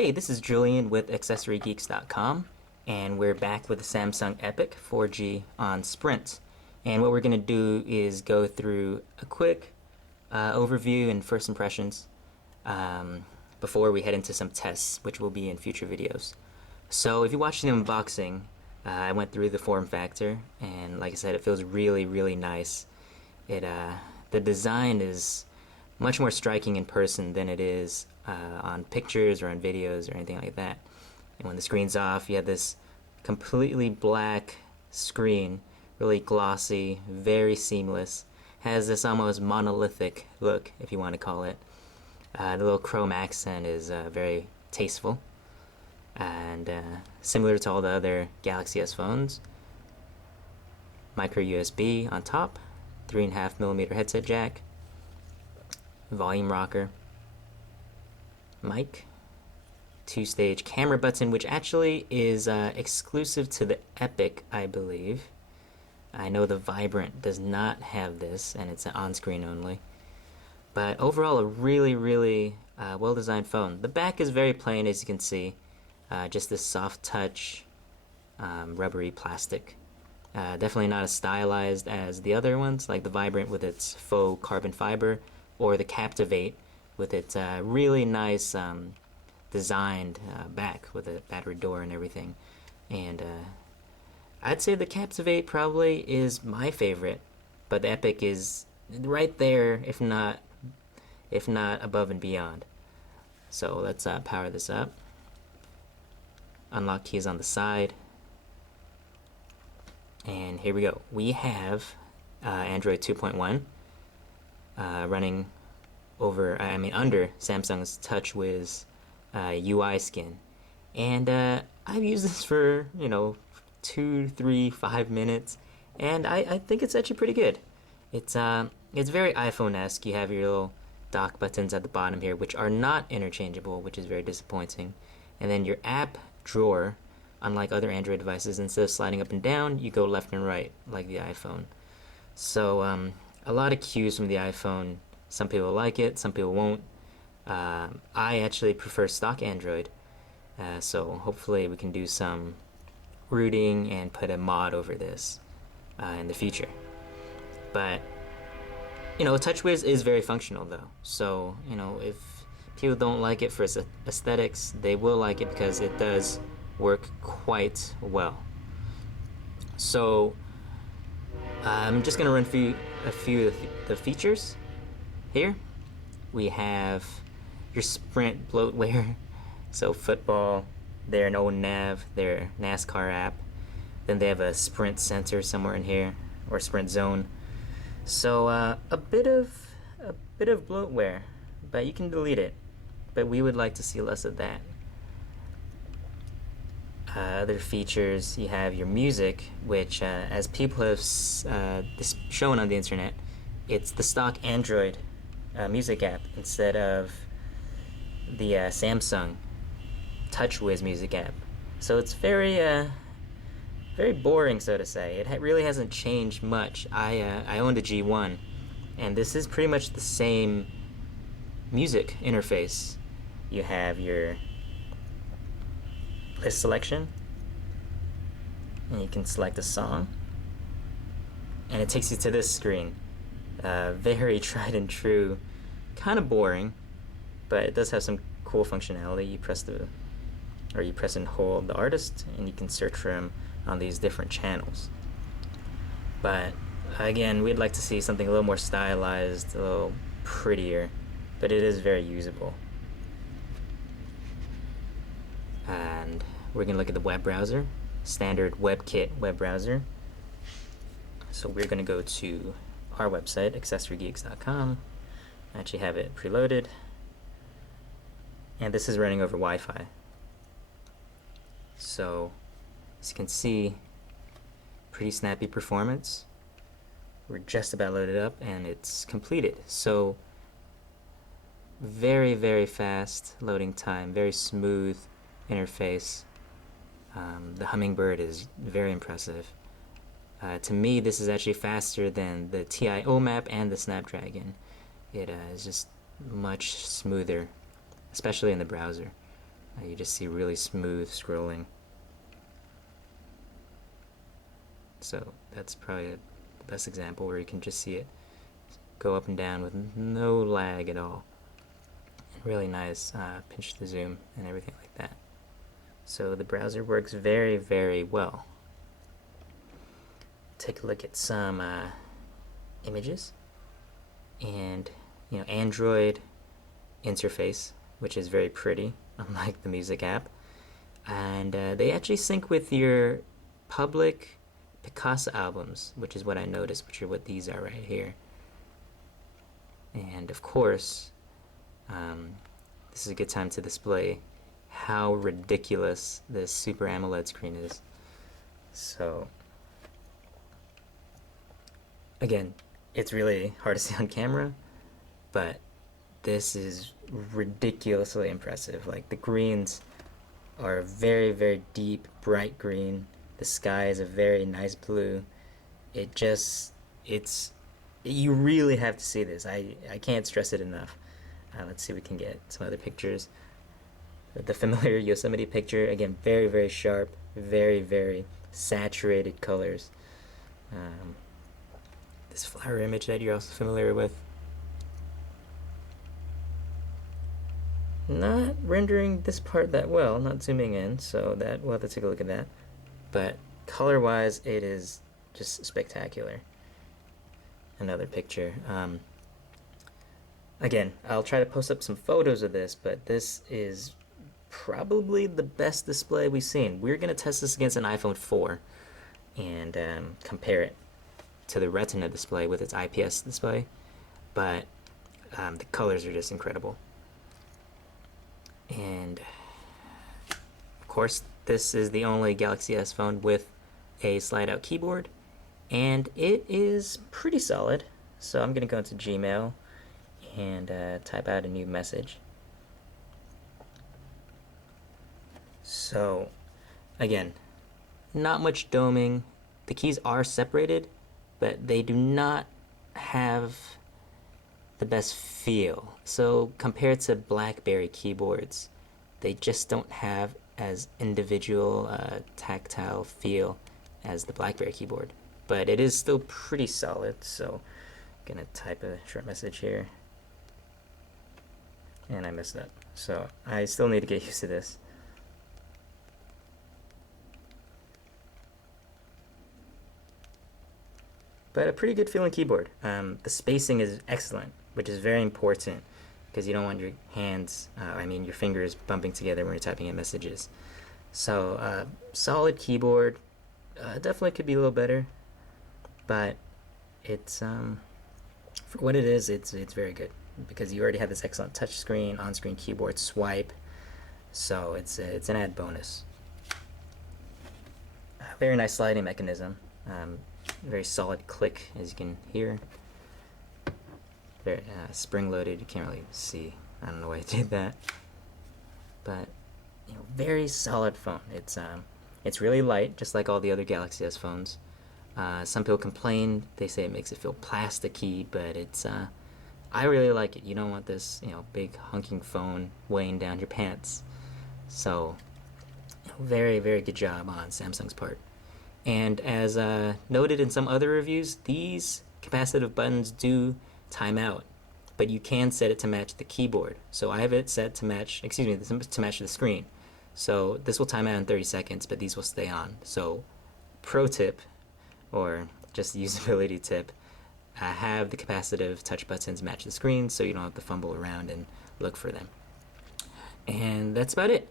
Hey, this is Julian with AccessoryGeeks.com, and we're back with the Samsung Epic 4G on Sprint. And what we're going to do is go through a quick overview and first impressions before we head into some tests, which will be in future videos. So if you watched the unboxing, I went through the form factor, and like I said, it feels really, really nice. The design is much more striking in person than it is on pictures or on videos or anything like that. And when the screen's off, you have this completely black screen, really glossy, very seamless. Has this almost monolithic look, if you want to call it. The little chrome accent is very tasteful, and similar to all the other Galaxy S phones. Micro USB on top, 3.5mm headset jack, volume rocker, mic, 2-stage camera button, which actually is exclusive to the Epic, I believe. I know the Vibrant does not have this, and it's on-screen only. But overall, a really, really well-designed phone. The back is very plain, as you can see. Just this soft touch, rubbery plastic. Definitely not as stylized as the other ones, like the Vibrant with its faux carbon fiber, or the Captivate with its really nice designed back with a battery door and everything. And I'd say the Captivate probably is my favorite, but the Epic is right there, if not above and beyond. So let's power this up. Unlock keys on the side. And here we go. We have Android 2.1 running under Samsung's touchwiz UI skin. And I've used this for 2, 3, 5 minutes, and I think it's actually pretty good. It's very iPhone-esque. You have your little dock buttons at the bottom here, which are not interchangeable, which is very disappointing. And then your app drawer, unlike other Android devices, instead of sliding up and down, you go left and right like the iPhone. So a lot of cues from the iPhone. Some people like it, some people won't. I actually prefer stock Android, so hopefully we can do some rooting and put a mod over this in the future. But touchwiz is very functional though, so if people don't like it for its aesthetics, they will like it because it does work quite well. So I'm just gonna run through a few of the features. Here we have your Sprint bloatware, so football, their own nav, their NASCAR app. Then they have a Sprint sensor somewhere in here, or Sprint zone. So a bit of bloatware, but you can delete it. But we would like to see less of that. Other features, you have your music, which as people have shown on the internet, it's the stock Android music app instead of the Samsung touchwiz music app. So it's very boring, so to say. It really hasn't changed much. I owned a G1, and this is pretty much the same music interface. You have your list selection, and you can select a song, and it takes you to this screen. Very tried and true, kind of boring, but it does have some cool functionality. You press and hold the artist, and you can search for him on these different channels. But again, we'd like to see something a little more stylized, a little prettier, but it is very usable. And we're gonna look at the web browser, standard WebKit web browser. So we're gonna go to our website, AccessoryGeeks.com. I actually have it preloaded, and this is running over Wi-Fi. So as you can see, pretty snappy performance. We're just about loaded up, and it's completed. So very, very fast loading time, very smooth interface. The Hummingbird is very impressive. To me, this is actually faster than the TI OMAP and the Snapdragon. It is just much smoother, especially in the browser. You just see really smooth scrolling. So that's probably the best example where you can just see it go up and down with no lag at all. Really nice pinch to zoom and everything like that. So the browser works very, very well. Take a look at some images, and Android interface, which is very pretty, unlike the music app. And they actually sync with your public Picasa albums, which is what I noticed, which are what these are right here. And of course, this is a good time to display how ridiculous this Super AMOLED screen is. So, again, it's really hard to see on camera, but this is ridiculously impressive. Like, the greens are very, very deep, bright green. The sky is a very nice blue. You really have to see this. I can't stress it enough. Let's see if we can get some other pictures. The familiar Yosemite picture, again, very, very sharp, very, very saturated colors. This flower image that you're also familiar with. Not rendering this part that well, not zooming in, so that we'll have to take a look at that. But color-wise, it is just spectacular. Another picture. Again, I'll try to post up some photos of this, but this is probably the best display we've seen. We're going to test this against an iPhone 4 and compare it to the Retina display with its IPS display, but the colors are just incredible. And of course, this is the only Galaxy S phone with a slide-out keyboard, and it is pretty solid. So I'm going to go into Gmail and type out a new message. So again, not much doming. The keys are separated, but they do not have the best feel. So compared to BlackBerry keyboards, they just don't have as individual tactile feel as the BlackBerry keyboard. But it is still pretty solid, so I'm gonna type a short message here. And I messed up. So I still need to get used to this. But a pretty good feeling keyboard. The spacing is excellent, which is very important because you don't want your hands, your fingers bumping together when you're typing in messages. So solid keyboard. Definitely could be a little better, but it's for what it is, it's very good because you already have this excellent touchscreen, on-screen keyboard, swipe. So it's an add bonus. Very nice sliding mechanism. Very solid click, as you can hear. Very spring-loaded. You can't really see. I don't know why I did that, but very solid phone. It's really light, just like all the other Galaxy S phones. Some people complain; they say it makes it feel plasticky, but I really like it. You don't want this, big hunking phone weighing down your pants. So, very, very good job on Samsung's part. And as noted in some other reviews, these capacitive buttons do time out, but you can set it to match the keyboard. So I have it set to match, to match the screen. So this will time out in 30 seconds, but these will stay on. So pro tip, or just usability tip, have the capacitive touch buttons match the screen so you don't have to fumble around and look for them. And that's about it.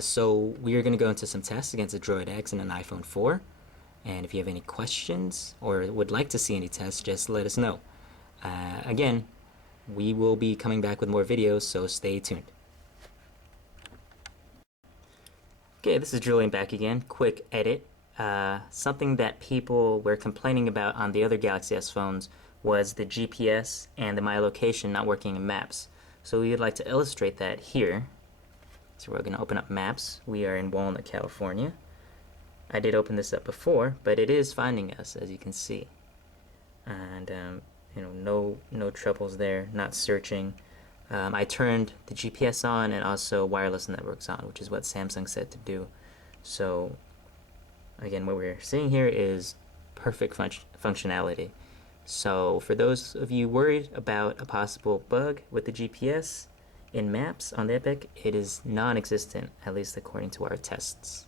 So we are going to go into some tests against a Droid X and an iPhone 4. And if you have any questions or would like to see any tests, just let us know. Again, we will be coming back with more videos, so stay tuned. Okay, this is Julian back again. Quick edit. Something that people were complaining about on the other Galaxy S phones was the GPS and the My Location not working in Maps. So we would like to illustrate that here. So we're going to open up Maps. We are in Walnut, California. I did open this up before, but it is finding us, as you can see. And no troubles there, not searching. I turned the GPS on and also wireless networks on, which is what Samsung said to do. So again, what we're seeing here is perfect functionality. So for those of you worried about a possible bug with the GPS in maps on the Epic, it is non-existent, at least according to our tests.